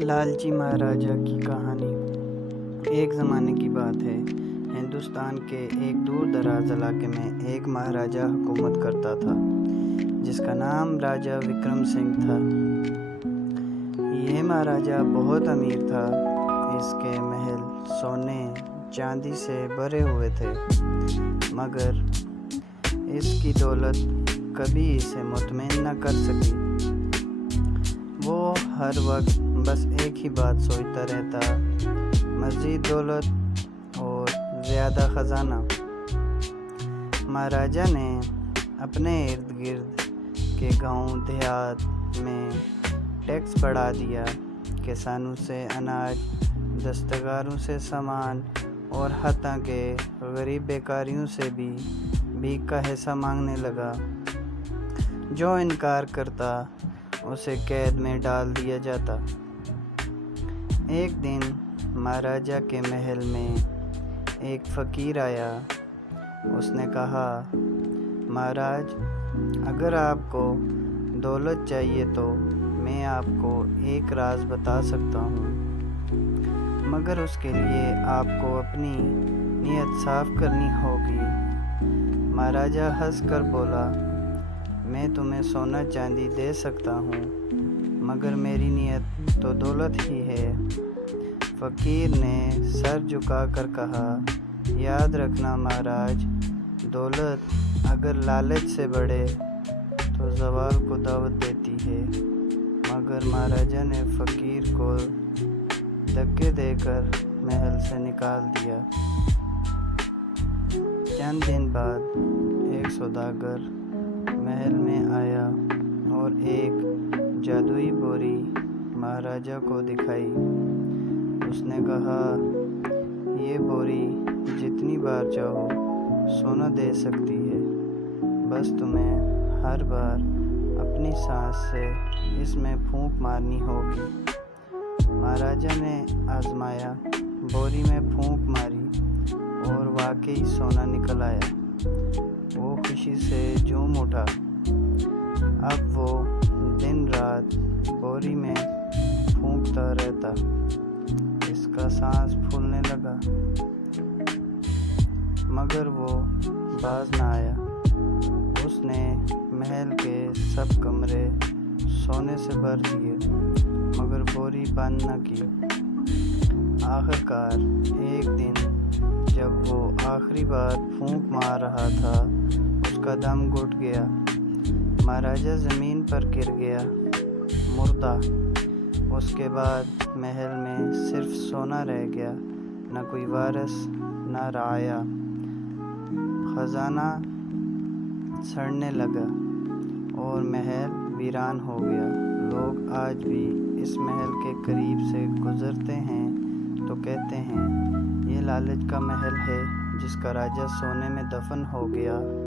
لالچی مہاراجا کی کہانی۔ ایک زمانے کی بات ہے، ہندوستان کے ایک دور دراز علاقے میں ایک مہاراجا حکومت کرتا تھا جس کا نام راجا وکرم سنگھ تھا۔ یہ مہاراجا بہت امیر تھا۔ اس کے محل سونے چاندی سے بھرے ہوئے تھے، مگر اس کی دولت کبھی اسے مطمئن نہ کر سکی۔ وہ ہر وقت بس ایک ہی بات سوچتا رہتا، مزید دولت اور زیادہ خزانہ۔ مہاراجا نے اپنے ارد گرد کے گاؤں دیہات میں ٹیکس بڑھا دیا، کسانوں سے اناج، دستکاروں سے سامان اور حتیٰ کہ غریب بیکاریوں سے بھی بھیک کا حصہ مانگنے لگا۔ جو انکار کرتا اسے قید میں ڈال دیا جاتا۔ ایک دن مہاراجا کے محل میں ایک فقیر آیا۔ اس نے کہا، مہاراج، اگر آپ کو دولت چاہیے تو میں آپ کو ایک راز بتا سکتا ہوں، مگر اس کے لیے آپ کو اپنی نیت صاف کرنی ہوگی۔ مہاراجا ہنس کر بولا، میں تمہیں سونا چاندی دے سکتا ہوں، مگر میری نیت تو دولت ہی ہے۔ فقیر نے سر جھکا کر کہا، یاد رکھنا مہاراج، دولت اگر لالچ سے بڑھے تو زوال کو دعوت دیتی ہے۔ مگر مہاراجا نے فقیر کو دھکے دے کر محل سے نکال دیا۔ چند دن بعد ایک سوداگر محل میں آیا اور ایک جادوئی بوری مہاراجا کو دکھائی۔ اس نے کہا، یہ بوری جتنی بار چاہو سونا دے سکتی ہے، بس تمہیں ہر بار اپنی سانس سے اس میں پھونک مارنی ہوگی۔ مہاراجا نے آزمایا، بوری میں پھونک ماری اور واقعی سونا نکل آیا۔ وہ خوشی سے جھوم اٹھا۔ اب وہ دن رات بوری میں پھونکتا رہتا۔ اس کا سانس پھولنے لگا، مگر وہ باز نہ آیا۔ اس نے محل کے سب کمرے سونے سے بھر دیے، مگر بوری بند نہ کی۔ آخر کار ایک دن جب وہ آخری بار پھونک مار رہا تھا، اس کا دم گھٹ گیا۔ مہاراجا زمین پر گر گیا، مردہ۔ اس کے بعد محل میں صرف سونا رہ گیا، نہ کوئی وارث، نہ رعایا۔ خزانہ سڑنے لگا اور محل ویران ہو گیا۔ لوگ آج بھی اس محل کے قریب سے گزرتے ہیں تو کہتے ہیں، یہ لالچ کا محل ہے جس کا راجا سونے میں دفن ہو گیا۔